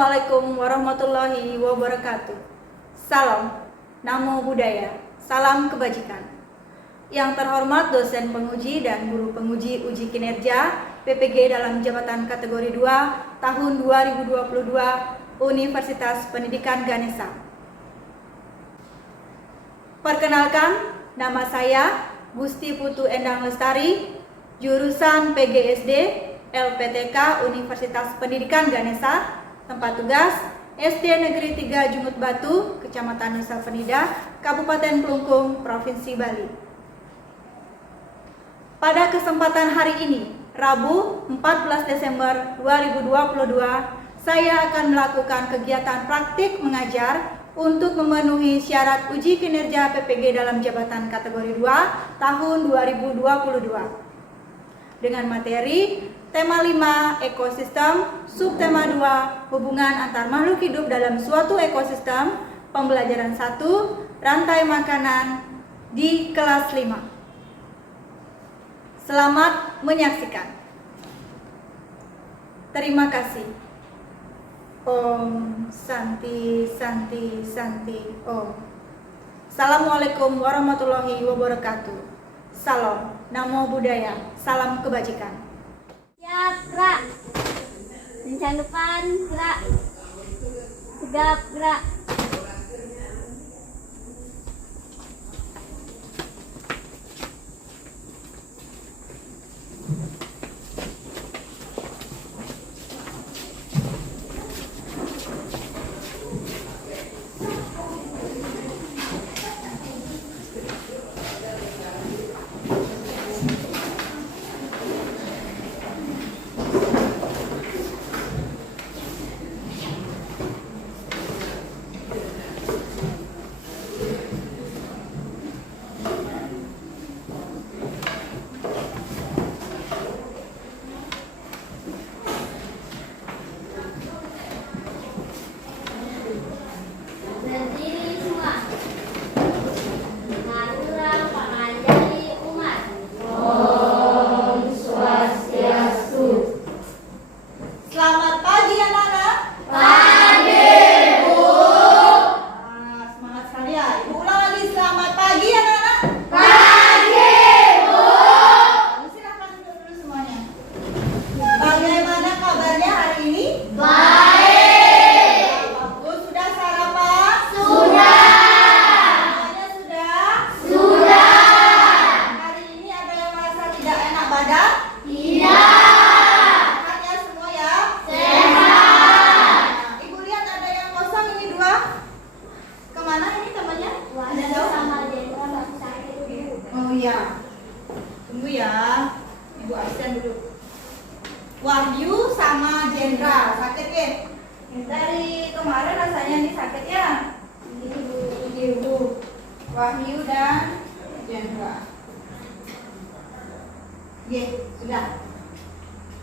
Assalamualaikum warahmatullahi wabarakatuh. Salam, namo buddhaya, salam kebajikan. Yang terhormat dosen penguji dan guru penguji uji kinerja PPG dalam jabatan kategori 2 tahun 2022 Universitas Pendidikan Ganesha. Perkenalkan, nama saya Gusti Putu Endang Lestari, jurusan PGSD LPTK Universitas Pendidikan Ganesha, tempat tugas SD Negeri 3 Jungut Batu, Kecamatan Nusa Penida, Kabupaten Klungkung, Provinsi Bali. Pada kesempatan hari ini, Rabu 14 Desember 2022, saya akan melakukan kegiatan praktik mengajar untuk memenuhi syarat uji kinerja PPG dalam jabatan kategori 2 tahun 2022 dengan materi tema 5 ekosistem, subtema 2 hubungan antar makhluk hidup dalam suatu ekosistem, pembelajaran 1 rantai makanan di kelas 5. Selamat menyaksikan. Terima kasih. Om Santi Santi Santi Om. Assalamualaikum warahmatullahi wabarakatuh. Salam, namo buddhaya, salam kebajikan. Siap, gerak. Rencang depan, gerak. Tegap, gerak. Berdiri semua. Matulah pangajari umat. Om Swastiastu. Selamat pagi anak-anak. Pagi, Bu. Semangat sekali ya. Ibu ulang lagi, selamat pagi anak-anak. Pagi, Bu. Silakan duduk dulu semuanya. Bagaimana kabarnya hari ini? Baik. Bagus, sudah sarapan? Sudah. Semuanya sudah? Sudah. Hari ini ada yang merasa tidak enak badan? Tidak. Sehatnya semua ya? Sehat. Nah, Ibu lihat ada yang kosong ini 2. Kemana ini temannya? Ada tahu? Sama Jendra masih sakit. Oh iya. Tunggu ya. Ibu absen dulu. Wahyu sama Jendra sakit ya? Dari kemarin rasanya ini sakit ya? Ibu. Wahyu dan Jendra. Ye, sudah.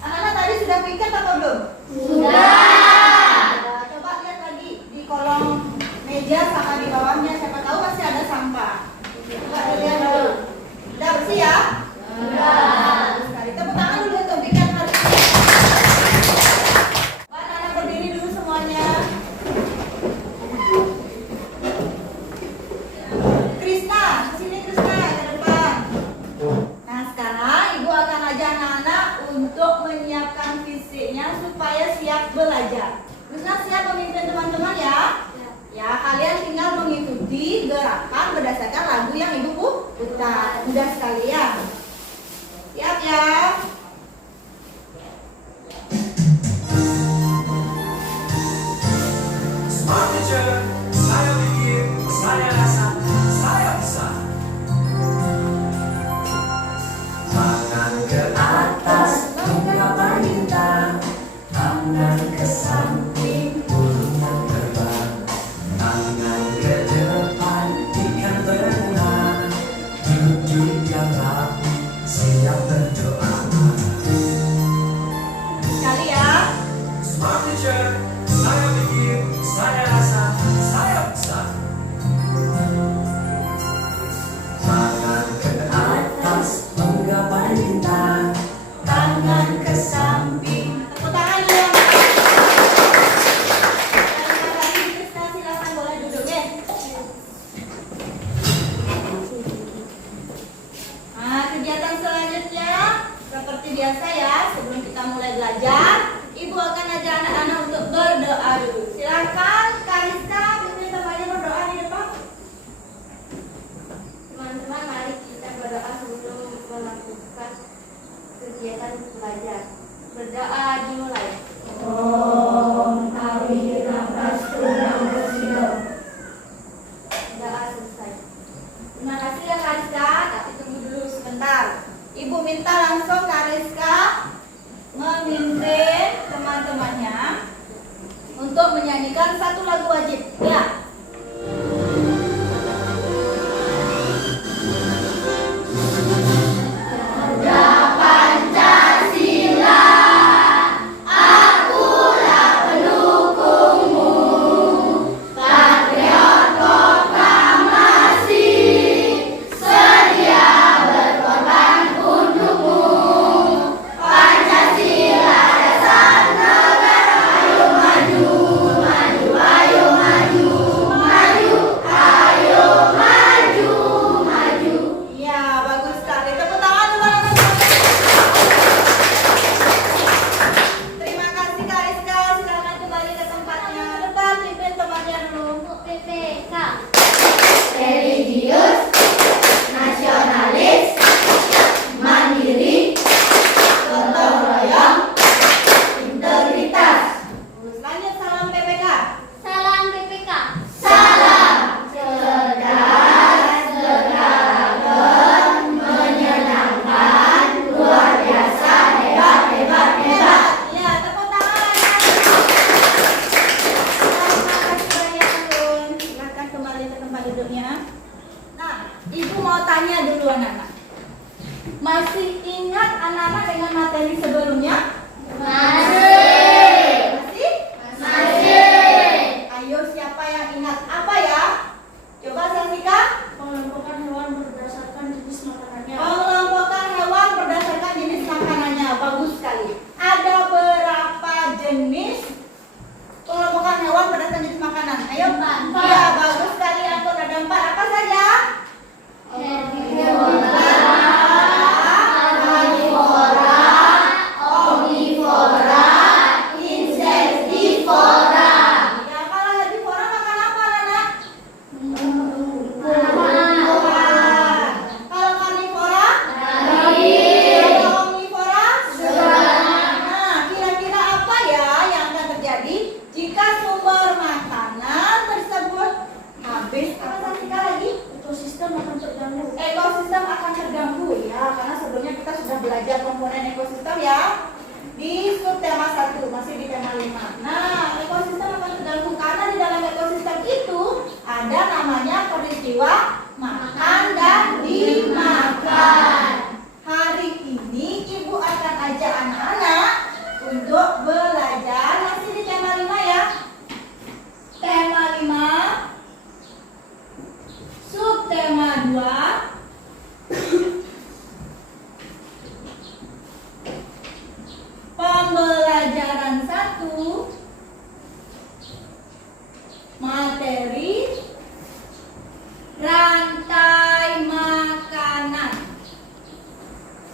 Anak-anak tadi sudah piket atau belum? Sudah. Coba lihat lagi di kolong meja sama di bawahnya, siapa tahu pasti ada sampah. Coba dilihat dulu. Sudah bersih ya? Sudah. Bagus sekali. Tepuk tangan dulu untuk piket hari ini. Anak-anak berdiri dulu semuanya. Krisna, kesini Krisna ke depan. Nah sekarang ibu akan ajak anak-anak untuk menyiapkan fisiknya supaya siap belajar. Krisna siap memimpin teman-teman ya? Ya, kalian tinggal mengikuti gerakan berdasarkan lagu yang ibu putar. Mudah sekali ya. Siap ya? Smart teacher, saya pikir, saya rasa, saya bisa. Tangan ke atas, ungkapan bintang. Tangan ke samping, burung terbang. Tangan ke depan, ikan berenang. Duduk yang rapi, siap berdoa. untuk menyanyikan satu lagu wajib. Ya. Ya, bagus sekali. Tepuk tangan untuk anak-anak. Terima kasih Kak Rizka. Silakan kembali ke tempatnya. Depan pimpin temannya dulu. PPK. Religius, nasionalis, mandiri, gotong royong, integritas. Terus lanjut, salam PPK. Salam PPK. Salam cerdas, beragam, menyenangkan, luar biasa, hebat, hebat, hebat. Ya, tepuk tangan. Terima kasih banyak Bun. Silakan kembali ke tempat duduknya. Nah, Ibu mau tanya dulu anak-anak. Masih ingat anak-anak dengan materi sebelumnya? Masih. Masih? Masih. Ayo, siapa yang ingat? Apa ya? Coba Sasika. Pengelompokan hewan berdasarkan jenis makanannya. Mengelompokkan hewan berdasarkan jenis makanannya. Bagus sekali. Ada berapa jenis pengelompokan hewan berdasarkan jenis makanan? Ayo. Empat. Ya, bagus sekali. Aku ada 4. Apa saja? Karnivora, omnivora, insektivora. Ya, kalau herbivora makan apa, Nana? Buah. Kalau karnivora? Daging. Kalau omnivora? Serangga. Nah, kira-kira apa ya yang akan terjadi jika sumber makanan tersebut habis? Apa Sasika lagi? Ekosistem akan terganggu. Ekosistem akan terganggu ya, karena sebelumnya kita sudah belajar komponen ekosistem ya di subtema 1, masih di tema 5. Nah, ekosistem akan terganggu karena di dalam ekosistem itu ada namanya peristiwa makan dan dimakan. Hari ini Ibu akan ajak anak-anak untuk belajar, masih di tema 5 ya. Tema 5, subtema 2, pembelajaran 1, materi rantai makanan.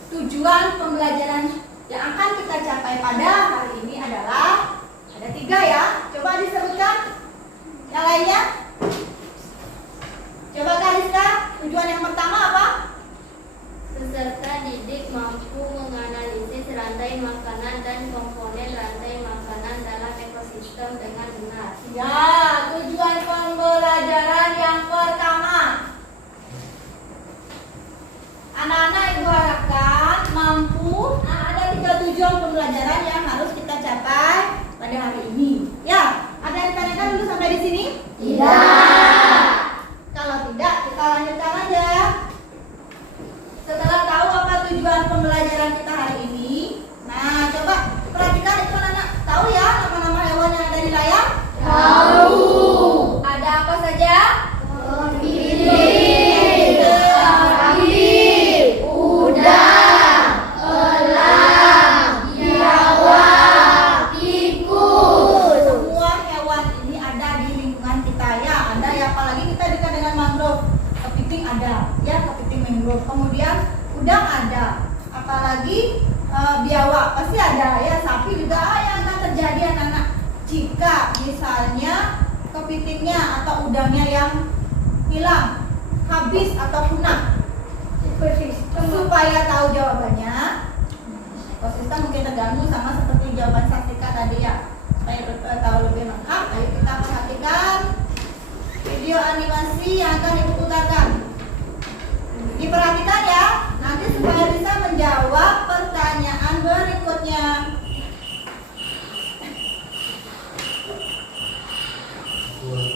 Tujuan pembelajaran yang akan kita capai pada hari ini adalah ada 3 ya. Coba disebutkan yang lainnya. Coba Kak Rizka, tujuan yang pertama apa? Peserta didik mampu menganalisis rantai makanan dan komponen rantai makanan dalam ekosistem dengan benar. Ya, tujuan pembelajaran yang pertama. Anak-anak Ibu harapkan mampu. Nah, ada 3 tujuan pembelajaran yang harus kita capai pada hari ini. Ya, ada yang ditanyakan dulu sampai di sini? Tidak. Kalau tidak, kita lanjutkan aja. Setelah tahu apa tujuan pembelajaran kita hari ini, nah coba perhatikan itu anak-anak. Tahu ya nama-nama hewan yang ada di layar? Tahu. Ada apa saja? Bilik, sapi, udang, elang, biawak, tikus. Semua hewan ini ada di lingkungan kita ya. Ada ya, apalagi kita dekat dengan mangrove. Kepiting ada, ya kepiting mangrove. Kemudian udang ada. Apalagi biawak pasti ada ya. Sapi juga yang akan terjadi anak-anak jika misalnya kepitingnya atau udangnya yang hilang, habis atau punah. Supaya tahu jawabannya, ekosistem mungkin terganggu sama seperti jawaban Sastika tadi ya. Supaya tahu lebih lengkap, ayo kita perhatikan video animasi yang akan Ibu putarkan. Diperhatikan ya, nanti supaya bisa menjawab pertanyaan berikutnya. Asli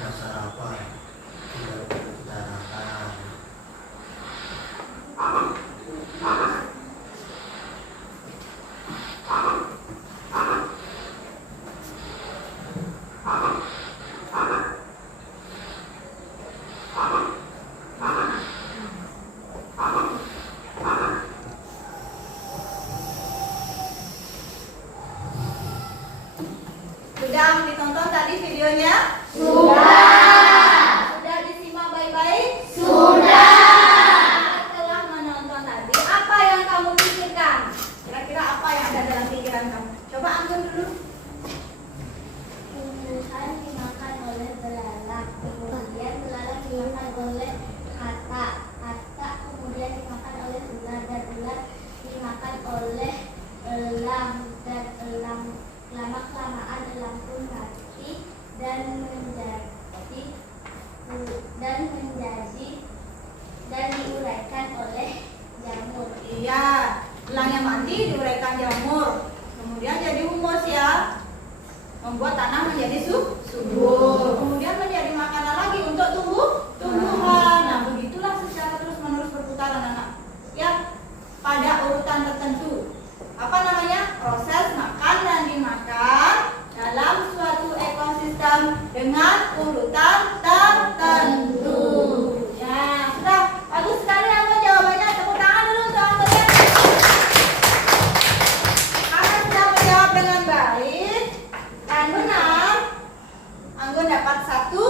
dasar apa tidak dibicarakan. Sudah ditonton tadi videonya? Sudah. Sudah disimak baik-baik? Sudah. Setelah menonton tadi, apa yang kamu pikirkan? Kira-kira apa yang ada dalam pikiran kamu? Coba Anggun dulu. Tumbuhan dimakan oleh belalang, kemudian belalang dimakan oleh katak, katak kemudian dimakan oleh ular, dan ular dimakan oleh elang, dan elang lama-kelamaan elang pun mati dan diuraikan oleh jamur. Iya, elangnya mati diuraikan jamur. Kemudian jadi humus ya. Membuat tanah menjadi subur. Kemudian menjadi makanan lagi untuk tumbuhan. Nah, begitulah secara terus-menerus berputaran anak. Ya, pada urutan tertentu. Apa namanya? Proses makan dan dimakan dalam suatu ekosistem dengan urutan tertentu. Ya, sudah bagus sekali Anggun jawabannya. Tepuk tangan dulu untuk Anggun ya. Anggun sudah menjawab dengan baik dan benar. Anggun dapat 1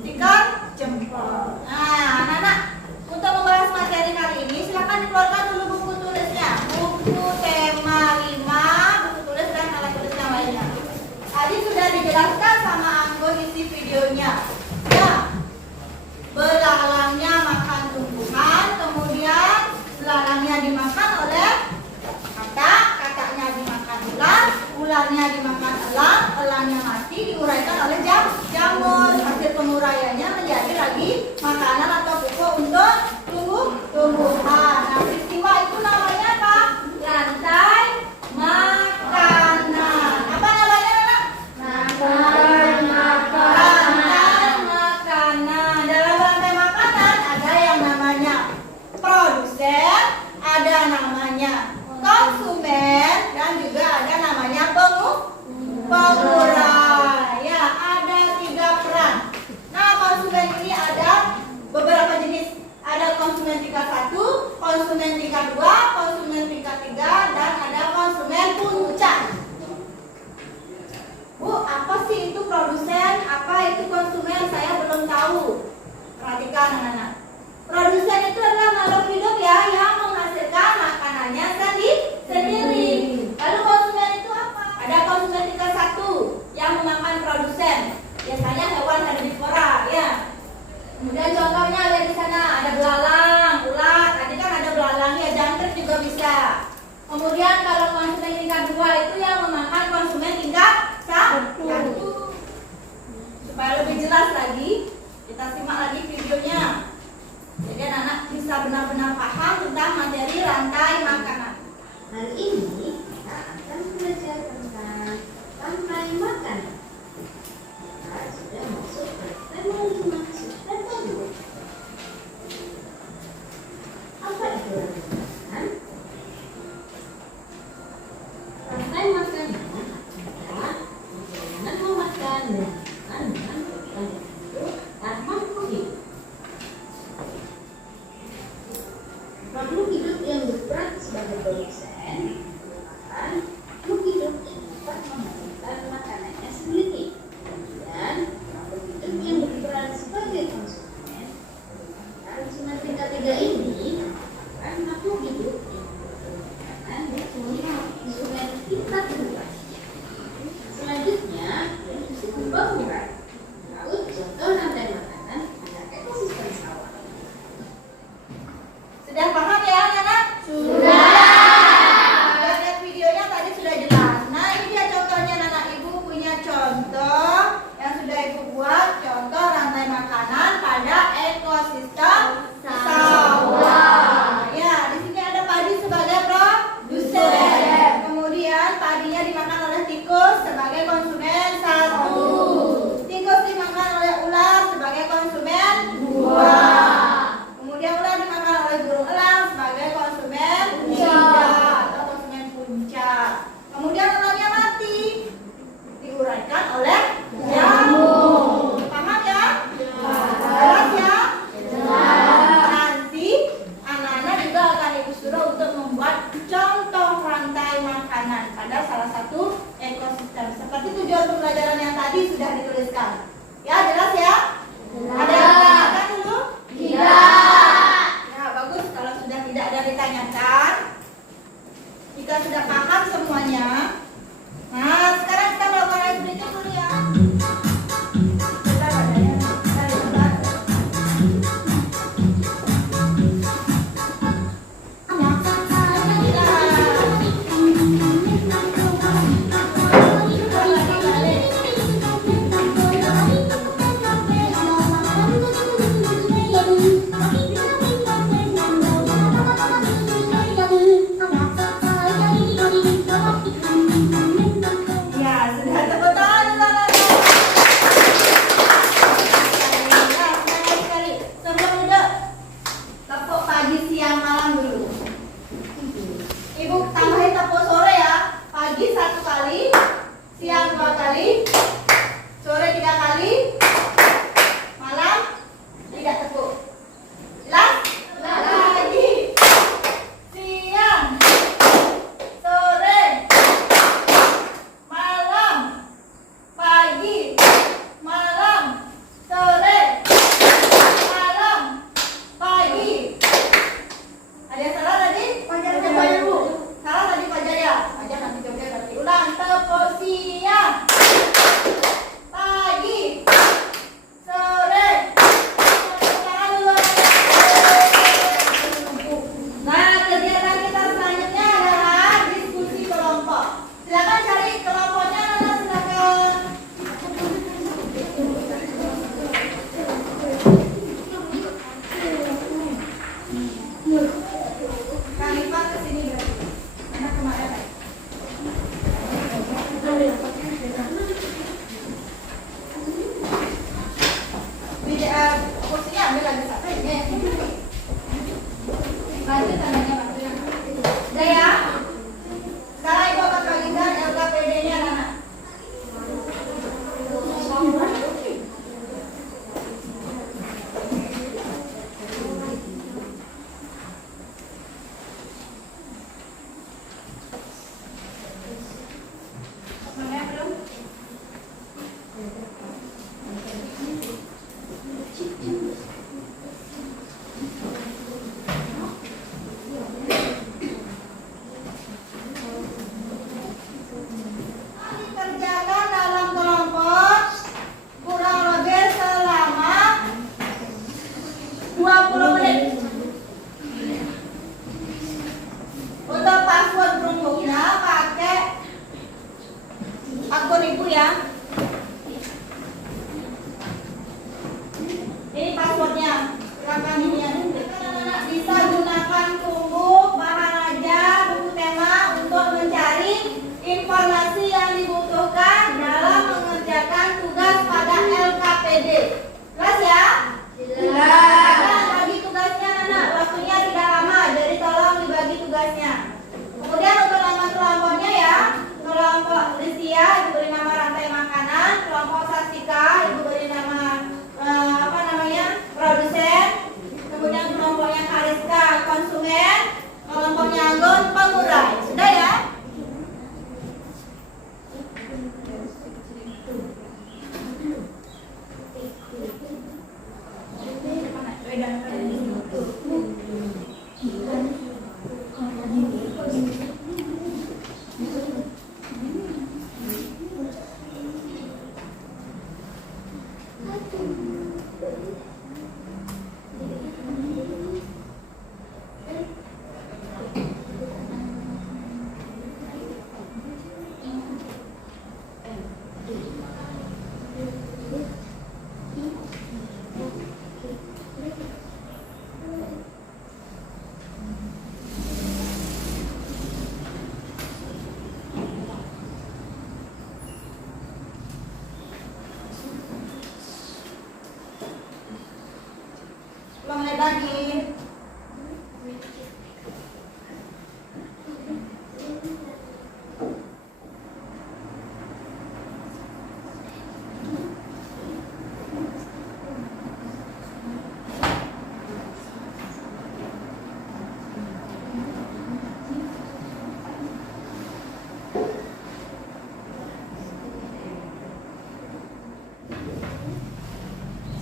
stiker jempol. Nah, anak-anak, untuk membahas materi kali ini silakan dikeluarkan dulu buku tulisnya, buku tema 5, buku tulis dan alat tulis yang lainnya. Tadi sudah dijelaskan sama Anggun isi videonya. Ya, belalangnya makan tumbuhan, kemudian belalangnya dimakan oleh katak, kataknya dimakan ular, ularnya dimakan elang, elangnya mati diuraikan oleh jamur. Hasil penguraiannya menjadi lagi makanan atau pupuk untuk tumbuhan. Nah, peristiwa itu namanya apa? Rantai makanan. Apa namanya, anak? Rantai makanan. Dalam rantai makanan ada yang namanya produsen, ada namanya konsumen, dan juga ada namanya pengurai. Ya, ada 3 peran. Nah, konsumen ini ada beberapa Rantinya dimakan oleh tikus sebagai konsumen 1. Tikus dimakan oleh ular sebagai konsumen 2. Kemudian ular dimakan oleh burung elang sebagai konsumen 3 atau konsumen puncak. Kemudian ularnya mati, diuraikan oleh nyamuk. Paham ya? Jelas ya? Nanti anak-anak juga akan ibu suruh untuk membuat contoh rantai makanan pada salah satu ekosistem. Seperti tujuan pembelajaran yang tadi sudah dituliskan. Ya, jelas ya? Ada yang ditanyakan dulu? Tidak. Ya, bagus kalau sudah tidak ada ditanyakan. Jika sudah paham semuanya. Nah, sekarang kita melakukan icebreaker dulu ya. Bentar, badannya. Bentar. Ya, sudah tepuk tangan dulu, anak-anak. Ya, semangat sekali. Sebelum duduk, tepuk pagi, siang, malam dulu. Ibu tambahin tepuk sore ya. Pagi 1 kali, siang 2 kali, sore 3 kali, malam tidak tepuk. Jelas? Pagi, siang, sore, malam, pagi, malam, sore, malam, pagi. Ada yang salah tadi? Fajar Bu. Salah tadi Fajar ya? Fajar nanti coba berarti. Ulang, tepuk siang, pagi, sore. Tepuk tangan dulu. Nah, kegiatan kita selanjutnya adalah diskusi kelompok. Silakan cari kelompoknya, Nana, silakan. Kang Ivan kesini berarti. Anak kemarin. Kursinya ambil lagi satu ini. Lanjut tandanya Pak. Udah ya? Sekarang Ibu akan bagikan LKPD-nya, Nana. Mana belum? Dikerjakan dalam kelompok kurang lebih selama 20 menit. Untuk password Chromebook-nya pakai akun Ibu ya. Ini passwordnya. Silakan ini ya. Anak-anak bisa gunakan Chromebook, bahan ajar, buku tema untuk mencari informasi yang dibutuhkan dalam mengerjakan tugas pada LKPD. Jelas ya? Jelas. Nah, bagi tugasnya anak, waktunya tidak lama, jadi tolong dibagi tugasnya. Kemudian untuk nama kelompoknya ya, kelompok Listia diberi nama rantai makanan. Lanjut lagi.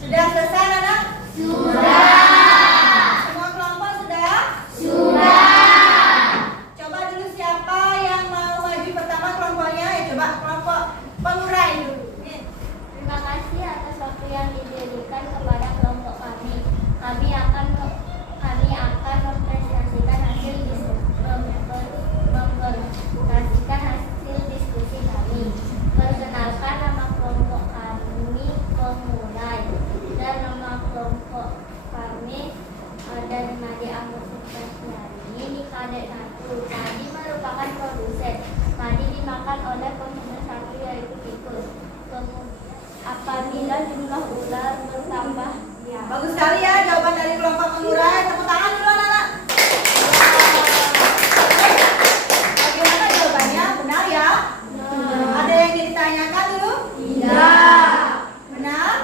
Sudah selesai anak? Semua kelompok sudah? Coba dulu siapa yang mau maju pertama kelompoknya? Ya coba kelompok pengurai dulu. Nih. Terima kasih atas waktu yang diberikan kepada kelompok kami. Kami akan mempresentasikan hasil diskusi kami. Perkenalkan, nama kelompok kami Pengurai dan nama kelompok kami dari Madi Ahmad Supriyani di Kadek 1. Madi merupakan produsen. Madi dimakan oleh konsumen satu yaitu tikus. Kemudian apabila jumlah ular bertambah Bagus sekali ya jawaban dari kelompok pengurai. Tepuk tangan dulu anak-anak. Bagaimana jawabannya? Benar ya? Ada yang ingin ditanyakan dulu? Benar?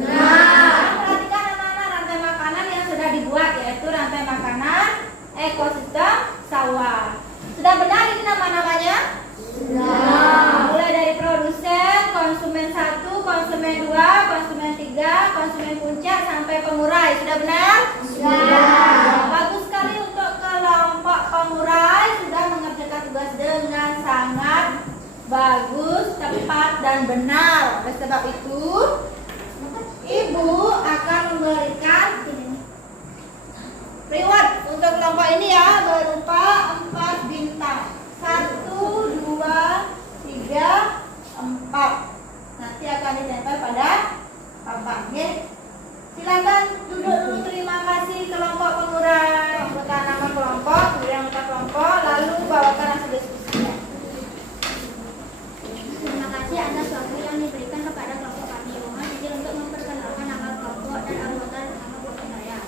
Perhatikan anak-anak rantai makanan yang sudah dibuat, yaitu rantai makanan ekosistem sawah. Sudah benar ini nama-namanya? Mulai dari produsen, konsumen 1, konsumen 2, konsumen 3, konsumen puncak sampai pengurai. Sudah benar? Bagus sekali untuk kelompok pengurai sudah mengerjakan tugas dengan sangat bagus, tepat dan benar. Oleh sebab itu, Ibu akan memberikan reward untuk kelompok ini ya, berupa 4 bintang. 1, 2, 3, 4. Nanti akan ditempel pada papan. Silakan duduk dulu. Terima kasih kelompok pengurai. Bukan nama kelompok, kemudian buka kelompok, lalu bawakan hasil diskusinya. Terima kasih atas waktu yang diberikan kepada kelompok kami. Mohon izin untuk memperkenalkan nama kelompok dan anggota nama kelompok saya.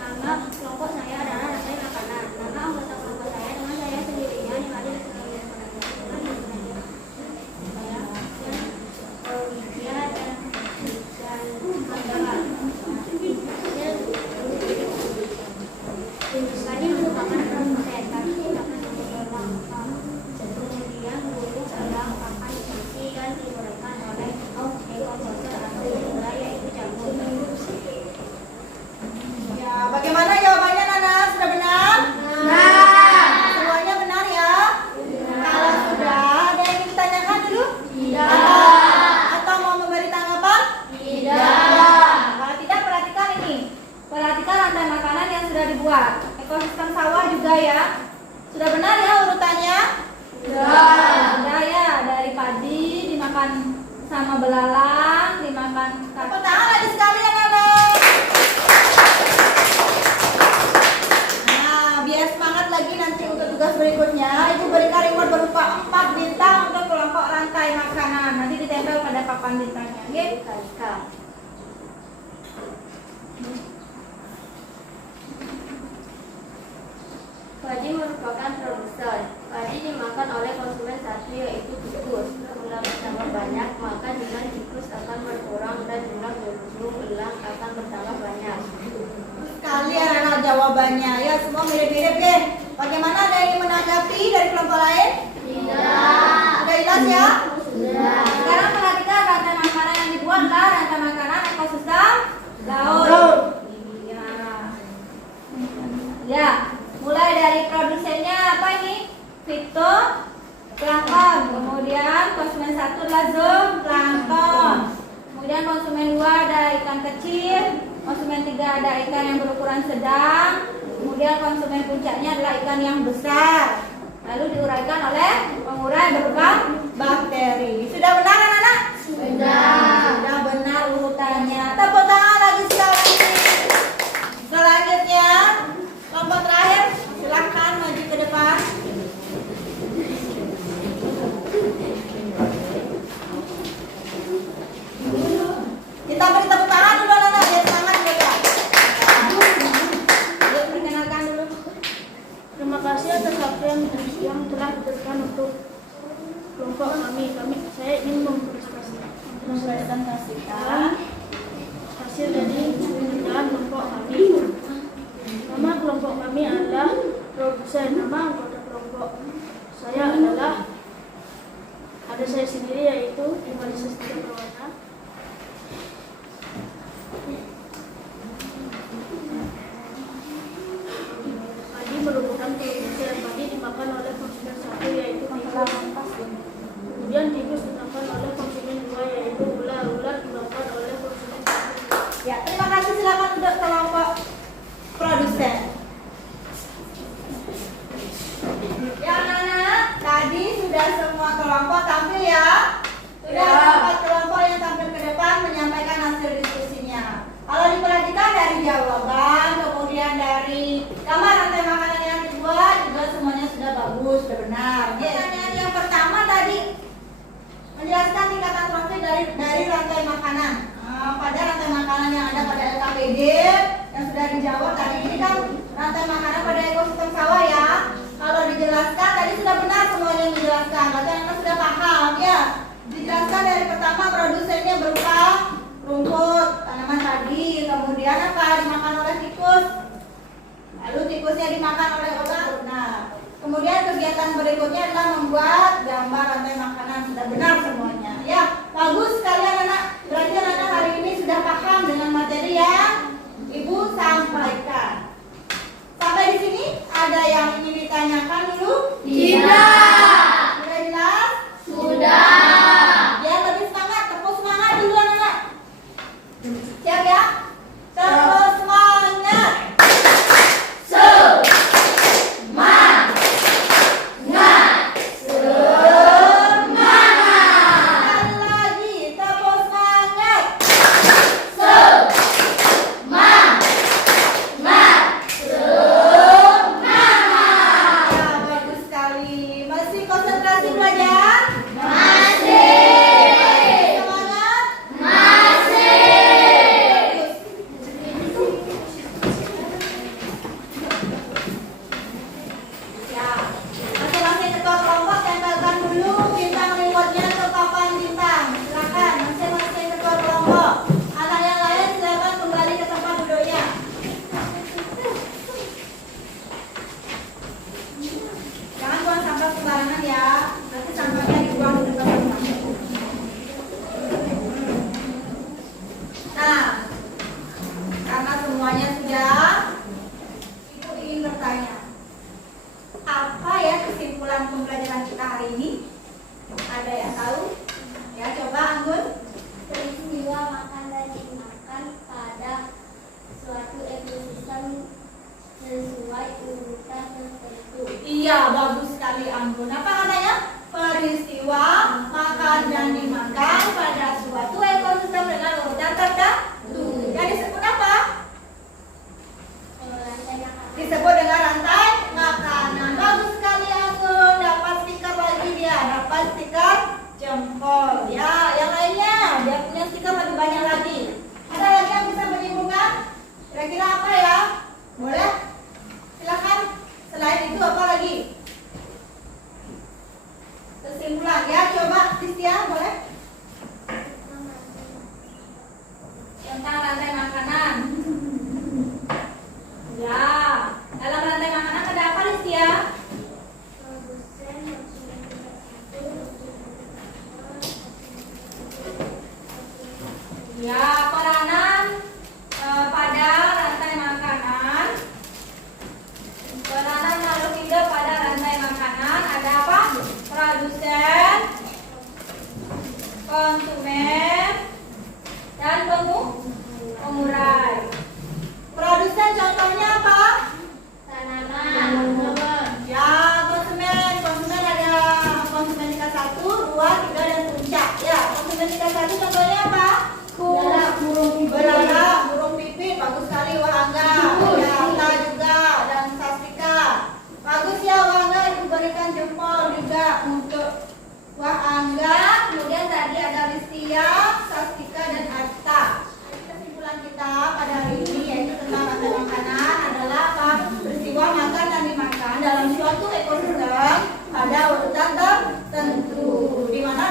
Nama kelompok saya adalah rantai makanan. Nama anggota kelompok saya dengan saya sendirinya di Madi Kami merupakan produsen. Kami tidak akan kemudian guru sedang akan diisi dan diberikan oleh ekonomi atau pengurai yaitu jagung. Ya, bagaimana jawabannya Nana? Sudah benar? Semuanya benar ya? Kalau sudah, ada yang ingin ditanyakan dulu? Atau mau memberi tanggapan? Kalau tidak, perhatikan ini. Perhatikan rantai makanan yang sudah dibuat. Ekosistem sawah juga ya. Sudah benar ya urutannya? Sudah ya, dari padi dimakan sama belalang, dimakan tepuk tangan lagi sekali ya Nana. Nah, biar semangat lagi nanti untuk tugas berikutnya, Ibu berikan reward berupa 4 bintang untuk kelompok rantai makanan. Nanti ditempel pada papan bintangnya. Oke? Padi merupakan produsen. Padi dimakan oleh konsumen satu yaitu tikus. Jumlah bertambah banyak, maka jumlah tikus akan berkurang dan jumlah burung elang akan bertambah banyak. Sekali anak-anak jawabannya. Ya, semua mirip-mirip deh. Bagaimana, ada yang ingin menanggapi dari kelompok lain? Sudah jelas ya? Sekarang perhatikan rantai makanan yang dibuatlah rantai makanan ekosistem laut. Ya, mulai dari produsennya apa ini? Fitoplankton. Kemudian konsumen 1 adalah zooplankton. Kemudian konsumen 2 ada ikan kecil. Konsumen 3 ada ikan yang berukuran sedang. Kemudian konsumen puncaknya adalah ikan yang besar. Lalu diuraikan oleh pengurai berupa bakteri. Sudah benar anak-anak? Sudah benar urutannya. Tepuk tangan lagi sekali. Selanjutnya kelompok terakhir, silahkan maju ke depan. Kita beri tepuk tangan dulu anak-anak, biar semangat juga. Saya ingin mempresentasikan hasil dari penelitian kelompok kami. Nama kelompok kami adalah produsen. Nama anggota kelompok saya adalah ada saya sendiri, yaitu Imali Sastika Perwana. Padi merupakan produsen. Padi dimakan oleh konsumen satu, yaitu tikus. Kemudian tikus dimakan oleh konsumen dua, yaitu ular. Ular dimakan oleh konsumen satu. Ya, terima kasih. Silakan untuk kelompok produsen. Ya anak-anak, tadi sudah semua kelompok tampil ya. Sudah ada 4 kelompok yang tampil ke depan menyampaikan hasil diskusinya. Kalau diperhatikan dari jawaban, kemudian dari gambar rantai makanan yang dibuat, juga semuanya sudah bagus, sudah benar. Pertanyaan yang pertama tadi menjelaskan tingkatan profit dari rantai makanan. Pada rantai makanan yang ada pada LKPD yang sudah dijawab tadi, ini kan rantai makanan pada ekosistem sawah ya. Kalau dijelaskan tadi sudah benar semuanya yang dijelaskan. Berarti anak sudah paham ya. Dijelaskan dari pertama produsennya berupa rumput, tanaman tadi, kemudian apa dimakan oleh tikus. Lalu tikusnya dimakan oleh ular. Nah, kemudian kegiatan berikutnya adalah membuat gambar rantai makanan. Sudah benar semuanya. Ya, bagus kalian anak. Berarti anak hari ini sudah paham dengan materi yang Ibu sampaikan. Sampai di sini ada yang ingin ditanyakan dulu? Tidak. Sudah jelas? Sudah. Ya, lebih semangat. Tepuk semangat dulu anak-anak. Siap ya? Tepuk semangat. Sekali lagi, tepuk semangat. Ya, bagus sekali. Masih konsentrasi belajar? Semangat? Ya, masing-masing ketua kelompok tempelkan dulu bintang rewardnya ke papan bintang. Silakan, masing-masing ketua kelompok. Anak yang lain silakan kembali ke tempat duduknya. Jangan buang sampah sembarangan ya. Nanti sampahnya dibuang di tempat sampah. Nah, karena semuanya sudah, Ibu ingin bertanya, apa ya kesimpulan pembelajaran kita hari ini? Ada yang tahu? Ya, coba Anggun. Peristiwa makan dan dimakan pada suatu ekosistem sesuai urutan tertentu. Iya, bagus sekali Anggun. Apa katanya? Peristiwa makan dan dimakan pada suatu ekosistem dengan urutan tertentu. Yang disebut apa? Rantai makanan. Disebut dengan rantai makanan. Bagus sekali Anggun. Dapat stiker lagi dia. Dapat stiker jempol. Ya, yang lainnya dia punya stiker lebih banyak lagi. Ada lagi yang bisa menyimpulkan? Kira-kira apa ya? Boleh? Silakan. Selain itu apa lagi? Kesimpulan ya, coba Kristia boleh? Tentang rantai makanan. Ya, dalam rantai makanan ada apa Kristia? Produsen konsumen tingkat satu. Ya, peranan pada rantai makanan. Peranan makhluk hidup pada rantai makanan ada apa? Produsen, konsumen, dan pengurai. Produsen contohnya apa? Tanaman. Ya, konsumen ada konsumen tingkat 1, 2, 3 dan puncak. Ya, konsumen tingkat 1 contohnya apa? Belalang, burung pipit, bagus sekali Wahangga. Ya, Alta juga dan Sastika. Bagus ya Wahangga, Ibu berikan jempol juga untuk Wahangga. Kemudian tadi ada Listia, Sastika dan Arta. Kesimpulan kita pada hari ini yaitu tentang rantai makanan adalah apa? Peristiwa makan dan dimakan dalam suatu ekosistem ada urutan tertentu, di mana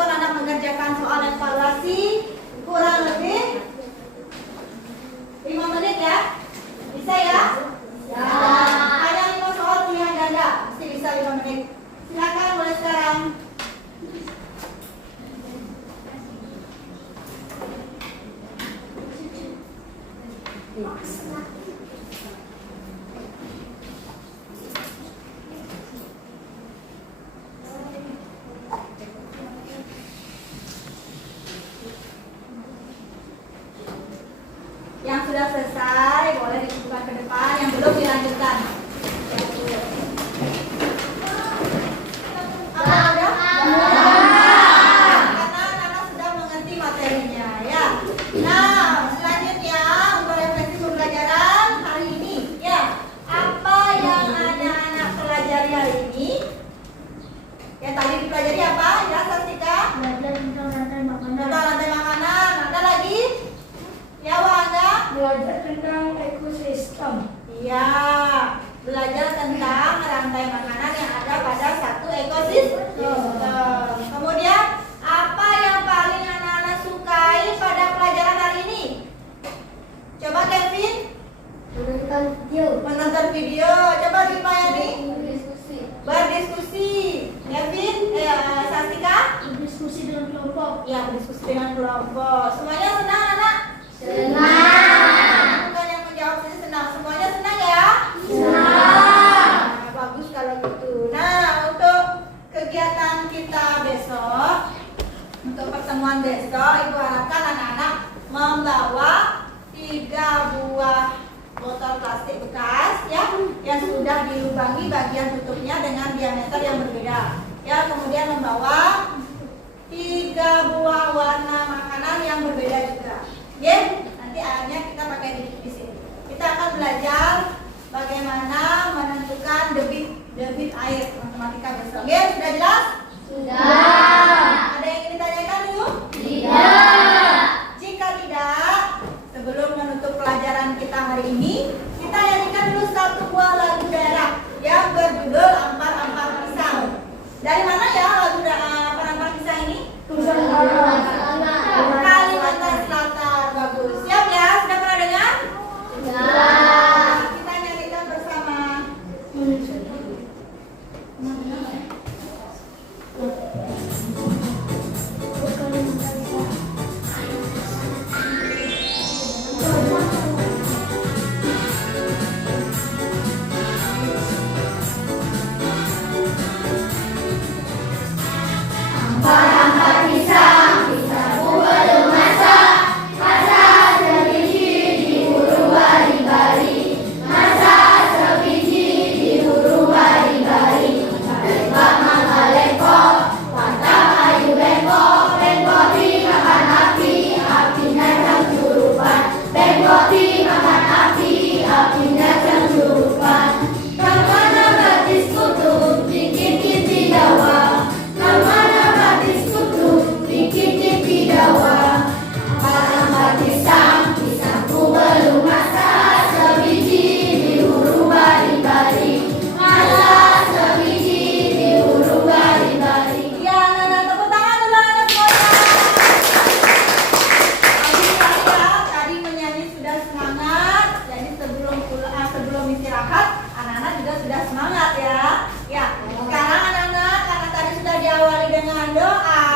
untuk anak mengerjakan soal evaluasi kurang lebih 5 menit ya. Bisa ya? Ya. Ada 5 soal pilihan ganda, mesti bisa 5 menit. Silakan mulai sekarang. Yang sudah selesai boleh dibuka ke depan, yang belum dilanjutkan. Apa udah? Karena anak sudah mengerti materinya ya. Nah, selanjutnya untuk refleksi pembelajaran hari ini ya. Apa yang anak-anak pelajari hari ini? Yang tadi dipelajari apa? Ya, Sastika? Belajar tentang rantai makanan. Tentang rantai makanan. Ada lagi? Ya, Wanda? Belajar tentang ekosistem. Iya, belajar tentang rantai makanan yang ada pada satu ekosistem. Kemudian, apa yang paling anak-anak sukai pada pelajaran hari ini? Coba Kevin, Menonton video. menonton video. Coba Rimayani, Diskusi. berdiskusi. Kevin, Sastika? Berdiskusi dengan kelompok. Ya, berdiskusi dengan kelompok. Semuanya senang, anak? Senang. Bukan yang menjawab saja senang. Semuanya senang ya? Senang. Nah, bagus kalau gitu. Nah, untuk kegiatan kita besok, untuk pertemuan besok, Ibu harapkan anak-anak membawa 3 buah botol plastik bekas ya, yang sudah dilubangi bagian tutupnya dengan diameter yang berbeda. Ya, kemudian membawa 3 buah warna makanan yang berbeda juga. Ya, nanti akhirnya kita pakai di sini. Kita akan belajar bagaimana menentukan debit air matematika besok. Ya, sudah jelas? Sudah. Ada yang ingin ditanyakan dulu? Tidak. Jika tidak, sebelum menutup pelajaran kita hari ini, kita nyanyikan dulu 1 buah lagu daerah yang berjudul Ampar-Ampar Pisang. Dari mana ya lagu Ampar-Ampar Pisang ini? Kalimantan Selatan. Bagus. Siap ya? Sudah pernah dengar? Sudah. Kita nyanyikan bersama. Ampar-ampar pisang, pisangku belum masak. Masak sebiji diburu bari-bari. Masak sebiji diburu bari-bari. Lempar mangga lempok, mantap kayu bengkok. Bengkok dimakan api, apinya cangcurupan. Bengkok dimakan api, apinya cangcurupan. Kemana batis kutu, bikin inti dawa. Kemana batis kutu, bikin inti dawa. Ampar-ampar pisang, pisangku belum masak. Sebiji diburu bari-bari. Masak sebiji diburu bari-bari. Ya, anak-anak tepuk tangan dulu anak semuanya. Tadi ya, tadi menyanyi sudah semangat. Jadi sebelum istirahat, anak-anak juga sudah semangat ya. Ya, sekarang anak-anak karena tadi sudah diawali dengan doa,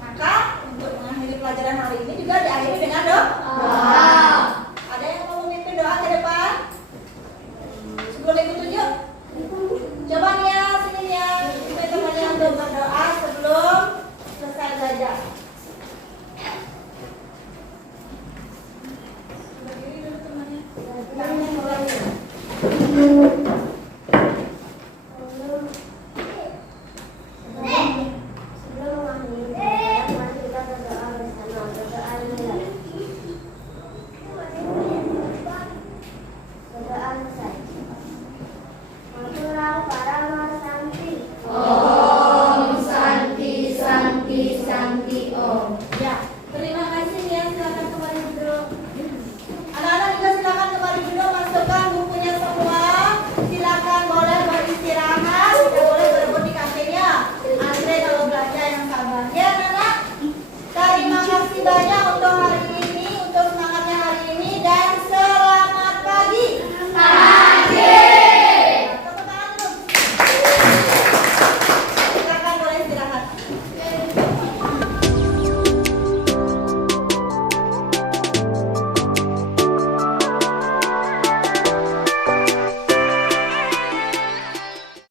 maka untuk mengakhiri pelajaran hari ini juga diakhiri dengan doa. Ada yang mau memimpin doa ke depan? Sebelum ikut tunjuk? Coba Nia, sini Nia, teman-temannya untuk berdoa sebelum selesai belajar.